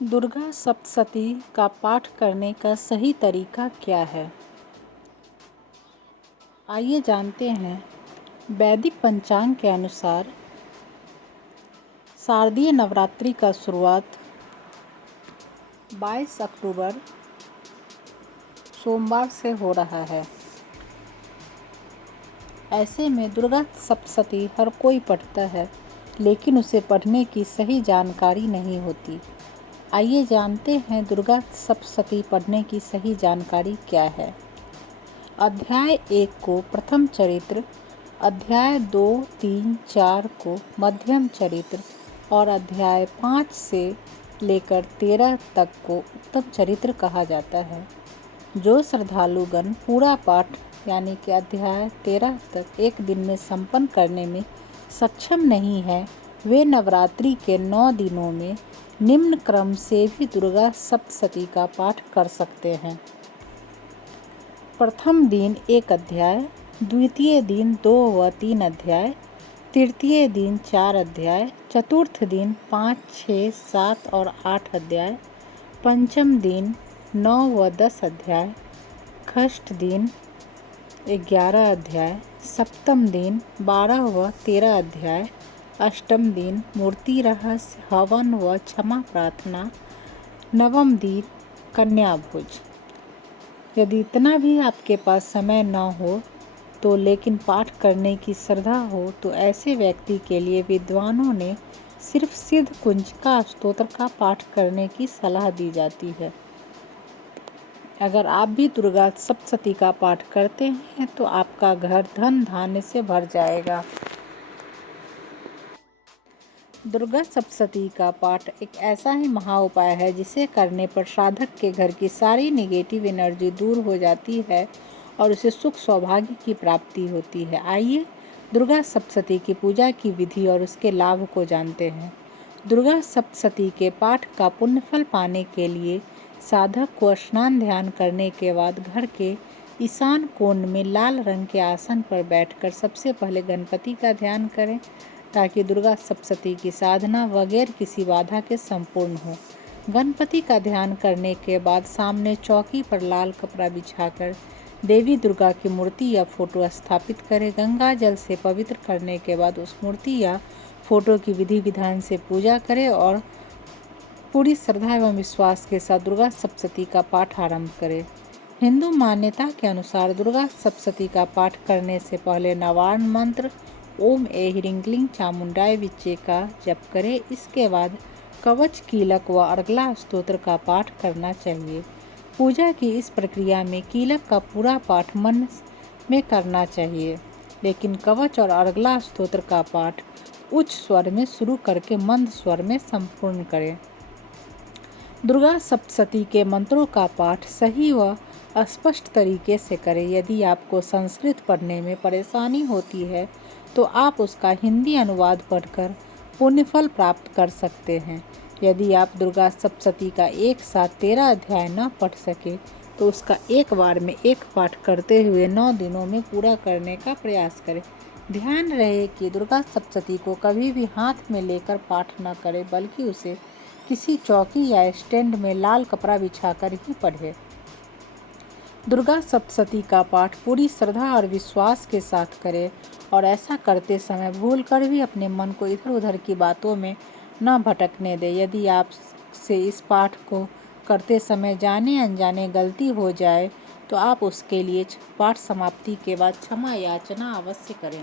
दुर्गा सप्तशती का पाठ करने का सही तरीका क्या है? आइए जानते हैं। वैदिक पंचांग के अनुसार शारदीय नवरात्रि का शुरुआत 22 अक्टूबर सोमवार से हो रहा है। ऐसे में दुर्गा सप्तशती हर कोई पढ़ता है, लेकिन उसे पढ़ने की सही जानकारी नहीं होती। आइए जानते हैं दुर्गा सप्तशती पढ़ने की सही जानकारी क्या है। अध्याय 1 को प्रथम चरित्र, अध्याय 2, 3, 4 को मध्यम चरित्र और अध्याय 5 से लेकर 13 तक को उत्तम चरित्र कहा जाता है। जो श्रद्धालुगण पूरा पाठ यानी कि अध्याय 13 तक एक दिन में संपन्न करने में सक्षम नहीं है, वे नवरात्रि के 9 दिनों में निम्न क्रम से भी दुर्गा सप्तशती का पाठ कर सकते हैं। प्रथम दिन 1 अध्याय, द्वितीय दिन 2 व 3 अध्याय, तृतीय दिन 4 अध्याय, चतुर्थ दिन 5, 6, 7 और 8 अध्याय, पंचम दिन 9 व 10 अध्याय, षष्ठ दिन 11 अध्याय, सप्तम दिन 12 व 13 अध्याय, अष्टम दिन मूर्ति रहस्य, हवन व क्षमा प्रार्थना, नवम दिन कन्या भोज। यदि इतना भी आपके पास समय न हो तो लेकिन पाठ करने की श्रद्धा हो तो ऐसे व्यक्ति के लिए विद्वानों ने सिर्फ सिद्ध कुंजिका स्तोत्र का पाठ करने की सलाह दी जाती है। अगर आप भी दुर्गा सप्तशती का पाठ करते हैं तो आपका घर धन धान्य से भर जाएगा। दुर्गा सप्तशती का पाठ एक ऐसा ही महा उपाय है जिसे करने पर साधक के घर की सारी नेगेटिव एनर्जी दूर हो जाती है और उसे सुख सौभाग्य की प्राप्ति होती है। आइए दुर्गा सप्तशती की पूजा की विधि और उसके लाभ को जानते हैं। दुर्गा सप्तशती के पाठ का पुण्यफल पाने के लिए साधक को स्नान ध्यान करने के बाद घर के ईशान कोण में लाल रंग के आसन पर बैठकर सबसे पहले गणपति का ध्यान करें, ताकि दुर्गा सप्तशती की साधना बगैर किसी बाधा के संपूर्ण हो। गणपति का ध्यान करने के बाद सामने चौकी पर लाल कपड़ा बिछाकर देवी दुर्गा की मूर्ति या फोटो स्थापित करें। गंगा जल से पवित्र करने के बाद उस मूर्ति या फोटो की विधि विधान से पूजा करें और पूरी श्रद्धा एवं विश्वास के साथ दुर्गा सप्तशती का पाठ आरंभ करें। हिंदू मान्यता के अनुसार दुर्गा सप्तशती का पाठ करने से पहले नवार्ण मंत्र ओम ह्रीं क्लीं चामुंडाय विच्चे का जप करें। इसके बाद कवच, कीलक व अर्गला स्तोत्र का पाठ करना चाहिए। पूजा की इस प्रक्रिया में कीलक का पूरा पाठ मन में करना चाहिए, लेकिन कवच और अर्गला स्तोत्र का पाठ उच्च स्वर में शुरू करके मंद स्वर में संपूर्ण करें। दुर्गा सप्तशती के मंत्रों का पाठ सही व स्पष्ट तरीके से करें। यदि आपको संस्कृत पढ़ने में परेशानी होती है तो आप उसका हिंदी अनुवाद पढ़कर पुण्यफल प्राप्त कर सकते हैं। यदि आप दुर्गा सप्तशती का एक साथ 13 अध्याय न पढ़ सके तो उसका एक बार में एक पाठ करते हुए 9 दिनों में पूरा करने का प्रयास करें। ध्यान रहे कि दुर्गा सप्तशती को कभी भी हाथ में लेकर पाठ न करें, बल्कि उसे किसी चौकी या स्टैंड में लाल कपड़ा बिछाकर ही पढ़ें। दुर्गा सप्तशती का पाठ पूरी श्रद्धा और विश्वास के साथ करें और ऐसा करते समय भूल कर भी अपने मन को इधर उधर की बातों में न भटकने दें। यदि आप से इस पाठ को करते समय जाने अनजाने गलती हो जाए तो आप उसके लिए पाठ समाप्ति के बाद क्षमा याचना अवश्य करें।